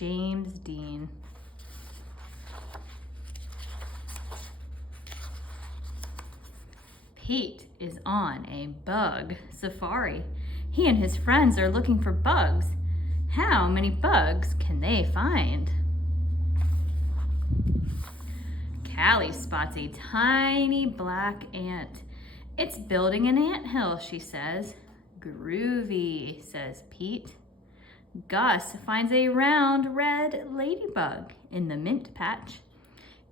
James Dean. Pete is on a bug safari. He and his friends are looking for bugs. How many bugs can they find? Callie spots a tiny black ant. It's building an anthill, she says. Groovy, says Pete. Gus finds a round red ladybug in the mint patch.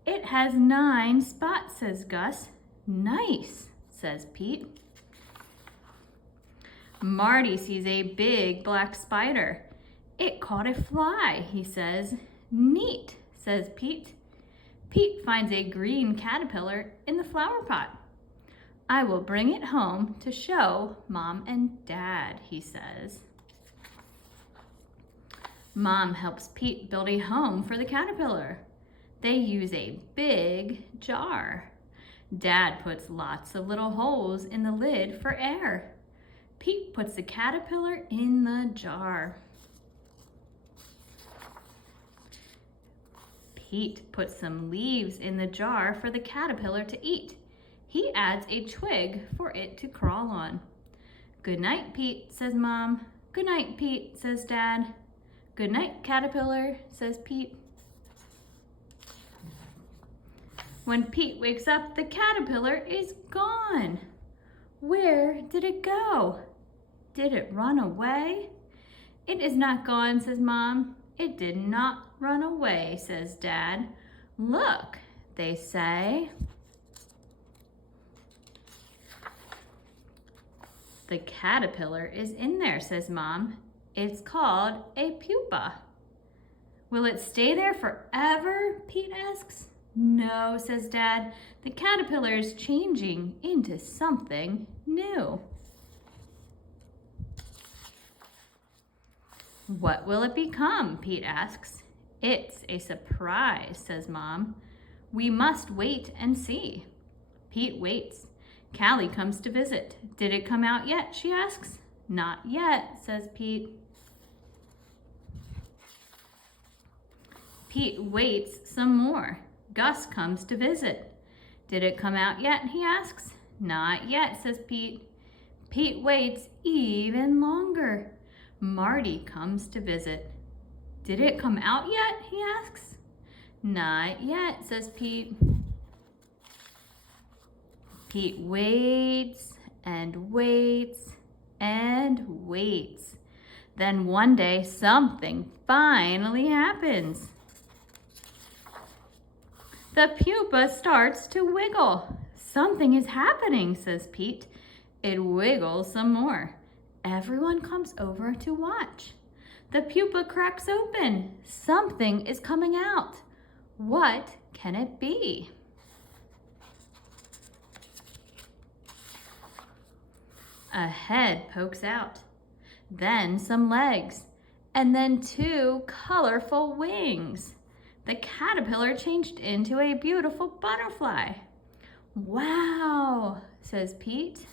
It has 9 spots, says Gus. Nice, says Pete. Marty sees a big black spider. It caught a fly, he says. Neat, says Pete. Pete finds a green caterpillar in the flower pot. I will bring it home to show Mom and Dad, he says. Mom helps Pete build a home for the caterpillar. They use a big jar. Dad puts lots of little holes in the lid for air. Pete puts the caterpillar in the jar. Pete puts some leaves in the jar for the caterpillar to eat. He adds a twig for it to crawl on. Good night, Pete, says Mom. Good night, Pete, says Dad. Good night, caterpillar, says Pete. When Pete wakes up, the caterpillar is gone. Where did it go? Did it run away? It is not gone, says Mom. It did not run away, says Dad. Look, they say. The caterpillar is in there, says Mom. It's called a pupa. Will it stay there forever? Pete asks. No, says Dad. The caterpillar is changing into something new. What will it become? Pete asks. It's a surprise, says Mom. We must wait and see. Pete waits. Callie comes to visit. Did it come out yet? She asks. Not yet, says Pete. Pete waits some more. Gus comes to visit. Did it come out yet? He asks. Not yet, says Pete. Pete waits even longer. Marty comes to visit. Did it come out yet? He asks. Not yet, says Pete. Pete waits and waits and waits. Then one day something finally happens. The pupa starts to wiggle. Something is happening, says Pete. It wiggles some more. Everyone comes over to watch. The pupa cracks open. Something is coming out. What can it be? A head pokes out, then some legs, and then 2 colorful wings. The caterpillar changed into a beautiful butterfly. Wow, says Pete.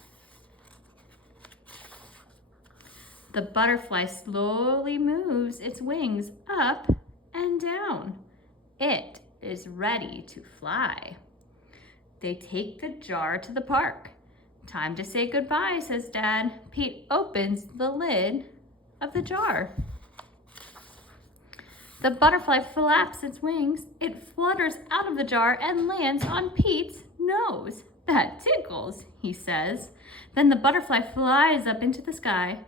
The butterfly slowly moves its wings up and down. It is ready to fly. They take the jar to the park. Time to say goodbye, says Dad. Pete opens the lid of the jar. The butterfly flaps its wings. It flutters out of the jar and lands on Pete's nose. That tickles, he says. Then the butterfly flies up into the sky.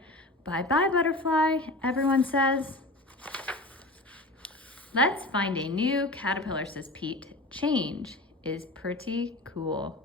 Bye-bye, butterfly, everyone says. Let's find a new caterpillar, says Pete. Change is pretty cool.